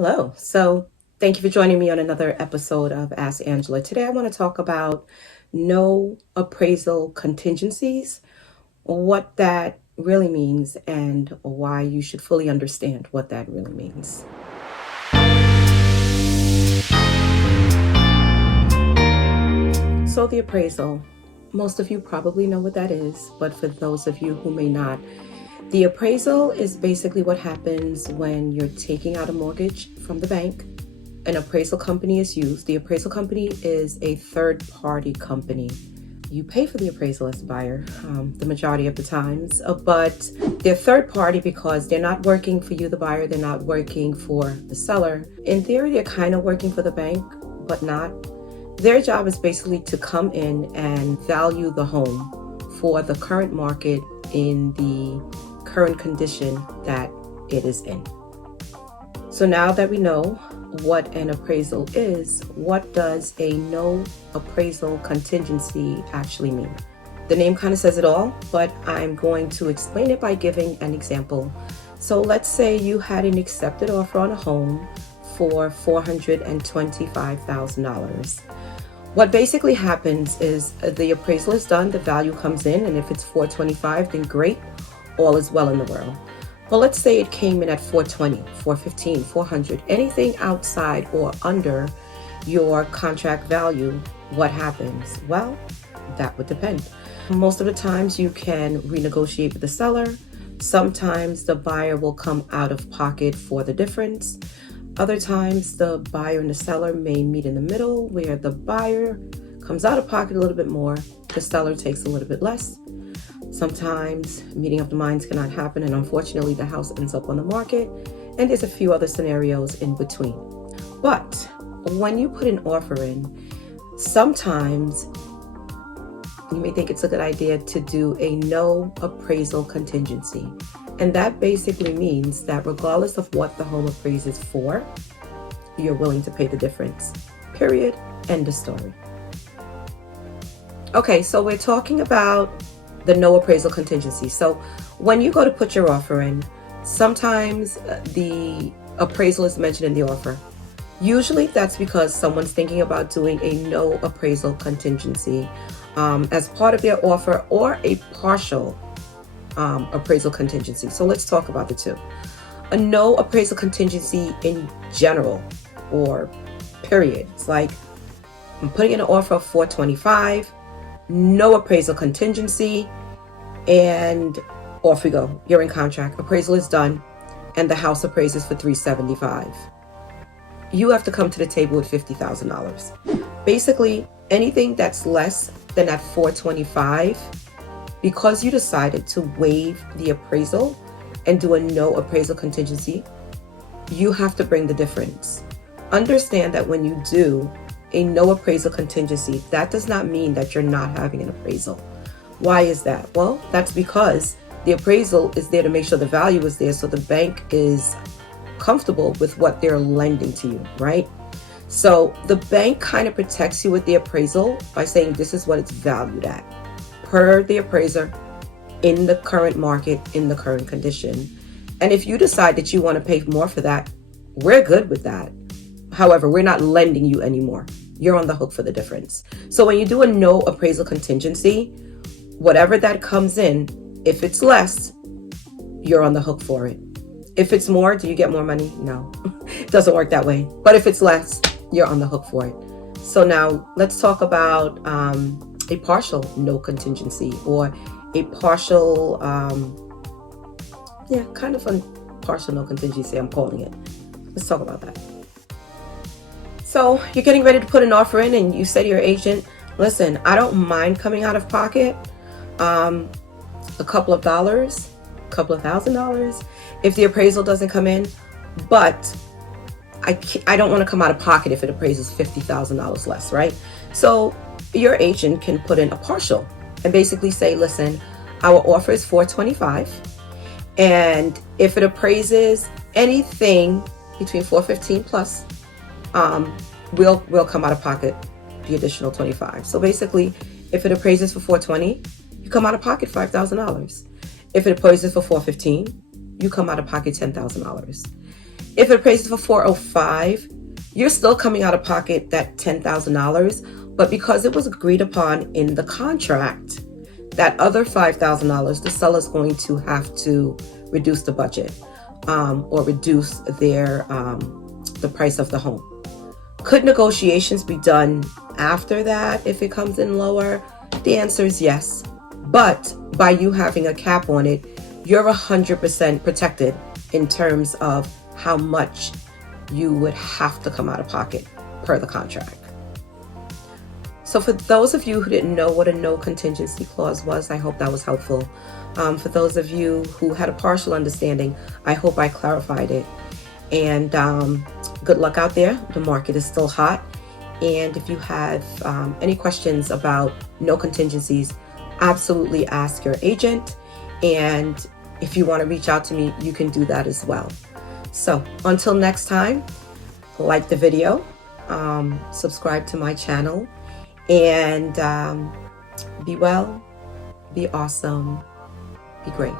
Hello. Thank you for joining me on another episode of Ask Angela. Today, I want to talk about no appraisal contingencies, what that really means, and why you should fully understand what that really means. So, the appraisal, most of you probably know what that is, but for those of you who may not, the appraisal is basically what happens when you're taking out a mortgage from the bank. An appraisal company is used. The appraisal company is a third-party company. You pay for the appraisal as the buyer the majority of the times, but they're third-party because they're not working for you, the buyer. They're not working for the seller. In theory, they're kind of working for the bank, but not. Their job is basically to come in and value the home for the current market in the current condition that it is in. So now that we know what an appraisal is, what does a no appraisal contingency actually mean? The name kind of says it all, but I'm going to explain it by giving an example. So let's say you had an accepted offer on a home for $425,000. What basically happens is the appraisal is done, the value comes in, and if it's $425,000, then great, all is well in the world. But let's say it came in at $420,000, $415,000, $400,000, anything outside or under your contract value, what happens? Well, that would depend. Most of the times you can renegotiate with the seller. Sometimes the buyer will come out of pocket for the difference. Other times the buyer and the seller may meet in the middle where the buyer comes out of pocket a little bit more, the seller takes a little bit less. Sometimes meeting of the minds cannot happen, and unfortunately the house ends up on the market, and there's a few other scenarios in between. But when you put an offer in, sometimes you may think it's a good idea to do a no appraisal contingency. And that basically means that regardless of what the home appraises for, you're willing to pay the difference. Period. End of story. Okay, so we're talking about the no appraisal contingency. So when you go to put your offer in, sometimes the appraisal is mentioned in the offer. Usually that's because someone's thinking about doing a no appraisal contingency as part of their offer, or a partial appraisal contingency. So let's talk about the two. A no appraisal contingency in general, or period. It's like, I'm putting in an offer of $425,000, no appraisal contingency, and off we go. You're in contract. Appraisal is done, and the house appraises for $375,000. You have to come to the table with $50,000. Basically, anything that's less than that $425,000, because you decided to waive the appraisal and do a no appraisal contingency, you have to bring the difference. Understand that when you do a no appraisal contingency, that does not mean that you're not having an appraisal. Why is that? Well, that's because the appraisal is there to make sure the value is there, so the bank is comfortable with what they're lending to you, right? So the bank kind of protects you with the appraisal by saying this is what it's valued at per the appraiser in the current market, in the current condition. And if you decide that you want to pay more for that, we're good with that. However, we're not lending you anymore. You're on the hook for the difference. So when you do a no appraisal contingency, whatever that comes in, if it's less, you're on the hook for it. If it's more, do you get more money? No, it doesn't work that way. But if it's less, you're on the hook for it. So now let's talk about a partial no contingency, or a partial, kind of a partial no contingency, I'm calling it. Let's talk about that. So you're getting ready to put an offer in, and you say to your agent, listen, I don't mind coming out of pocket a couple of dollars, a couple of $1,000 if the appraisal doesn't come in, but I don't want to come out of pocket if it appraises $50,000 less, right? So your agent can put in a partial and basically say, listen, our offer is $425,000, and if it appraises anything between $415,000 plus, we'll come out of pocket the additional $25,000. So basically, if it appraises for $420,000, you come out of pocket $5,000. If it appraises for $415,000, you come out of pocket $10,000. If it appraises for 405, you're still coming out of pocket that $10,000, but because it was agreed upon in the contract, that other $5,000, the seller's going to have to reduce the budget or reduce the price of the home. Could negotiations be done after that if it comes in lower? The answer is yes. But by you having a cap on it, you're 100% protected in terms of how much you would have to come out of pocket per the contract. So for those of you who didn't know what a no contingency clause was, I hope that was helpful. For those of you who had a partial understanding, I hope I clarified it. And good luck out there. The market is still hot. And if you have any questions about no contingencies, absolutely ask your agent. And if you want to reach out to me, you can do that as well. So until next time, like the video, subscribe to my channel, and be well, be awesome, be great.